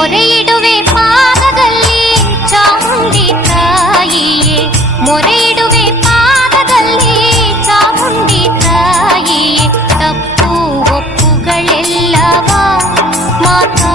ಮೊರೆಯಿಡುವೆ ಪಾದದಲ್ಲಿ ಚಾಮುಂಡಿ ತಾಯಿಯೇ, ಮೊರೆಯಿಡುವೆ ಪಾದದಲ್ಲಿ ಚಾಮುಂಡಿ ತಾಯಿಯೇ. ತಪ್ಪು ಒಪ್ಪುಗಳೆಲ್ಲವ ಮಾತಾ